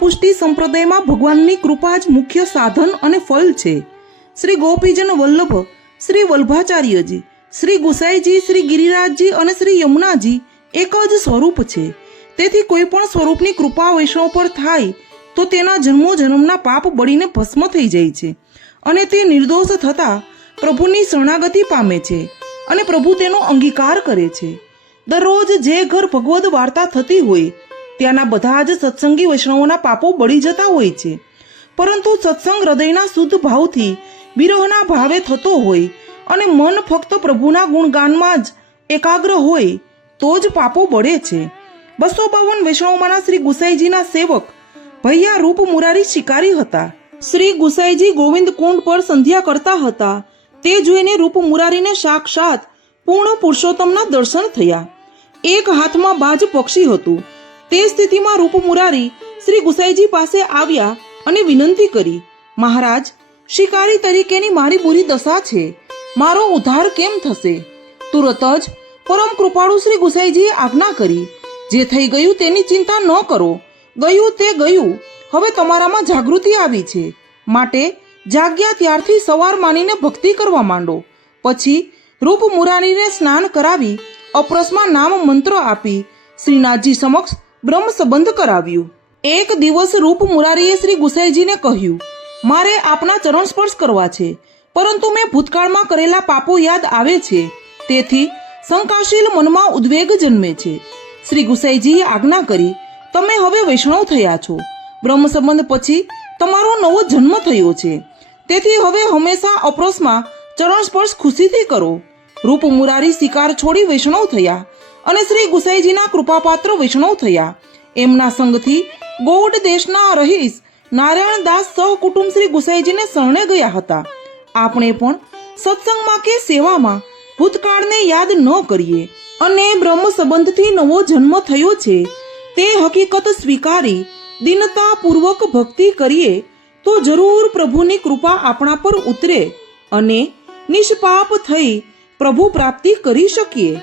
પુષ્ટિ સંપ્રદાયમાં ભગવાનની કૃપા જ મુખ્ય સાધન અને ફળ છે. શ્રી ગોપીજન વલ્લભ, શ્રી વલ્ભાચાર્યજી, શ્રી ગુસાઈજી, શ્રી ગિરિરાજજી અને શ્રી યમુનાજી એક જ સ્વરૂપ છે. તેથી કોઈ પણ સ્વરૂપની કૃપા વૈષ્ણવ પર થાય તો તેના જન્મો જન્મના પાપ બળીને ભસ્મ થઈ જાય છે અને તે નિર્દોષ થતા પ્રભુની શરણાગતિ પામે છે અને પ્રભુ તેનો અંગીકાર કરે છે. દરરોજ જે ઘર ભગવદ વાર્તા થતી હોય ત્યાંના બધા જ સત્સંગી વૈષ્ણવોના પાપો બળી જતા હોય છે. પરંતુ સત્સંગ હૃદયના શુદ્ધ ભાવથી વિરહના ભાવે થતો હોય અને મન ફક્ત પ્રભુના ગુણગાનમાં જ એકાગ્ર હોય તો જ પાપો બળે છે. 252 વૈષ્ણવમાંના શ્રી ગુસાઈજીના સેવક ભૈયા રૂપ મુરારી શિકારી હતા. શ્રી ગુસાઈજી ગોવિંદ કુંડ પર સંધ્યા કરતા હતા. તે જોઈને રૂપ મુરારીને સાક્ષાત પૂર્ણ પુરુષોત્તમના દર્શન થયા. એક હાથમાં બાજ પક્ષી હતું. તે સ્થિતિમાં રૂપ મુરારી શ્રી ગુસાઈજી પાસે આવ્યા અને વિનંતી કરી, મહારાજ, શિકારી તરીકેની મારી બુરી દશા છે. મારો ઉદ્ધાર કેમ થશે? તુરત જ પરમ કૃપાળુ શ્રી ગુસાઈજીએ આજ્ઞા કરી, જે થઈ ગયું તેની ચિંતા ન કરો. ગયું તે ગયું. હવે તમારામાં જાગૃતિ આવી છે, માટે જાગ્યા ત્યારથી સવાર માનીને ભક્તિ કરવા માંડો. પછી રૂપ મુરારીને સ્નાન કરાવી અપરસમાં નામ મંત્ર આપી શ્રીનાથજી સમક્ષ બ્રહ્મ સંબંધ કરાવ્યું. એક દિવસ રૂપ મુરારીએ શ્રી ગુસાઈજીને કહ્યું, મારે આપના ચરણ સ્પર્શ કરવા છે, પરંતુ મેં ભૂતકાળમાં કરેલા પાપો યાદ આવે છે, તેથી શંકાશીલ મનમાં ઉદ્વેગ જન્મે છે. શ્રી ગુસાઈજીએ આજ્ઞા કરી, તમે હવે વૈષ્ણવ થયા છો. બ્રહ્મ સંબંધ પછી તમારો નવો જન્મ થયો છે, તેથી હવે હંમેશા અપરોસમાં ચરણ સ્પર્શ ખુશીથી કરો. રૂપ મુરારી શિકાર છોડી વૈષ્ણવ થયા અને શ્રી ગુસાઈજીના કૃપાપાત્ર વૈષ્ણવ થયા. એમના સંગથી ગૌડ દેશના રહીશ નારાયણદાસ સહકુટુંબ શ્રી ગુસાઈજીને શરણે ગયા હતા. આપણે પણ સત્સંગમાં કે સેવામાં ભૂતકાળને યાદ ન કરીએ અને બ્રહ્મ સંબંધથી નવો જન્મ થયો છે તે હકીકત સ્વીકારી દીનતાપૂર્વક ભક્તિ કરીએ તો જરૂર પ્રભુની કૃપા આપણા પર ઉતરે અને નિષ્પાપ થઈ પ્રભુ પ્રાપ્તિ કરી શકીએ.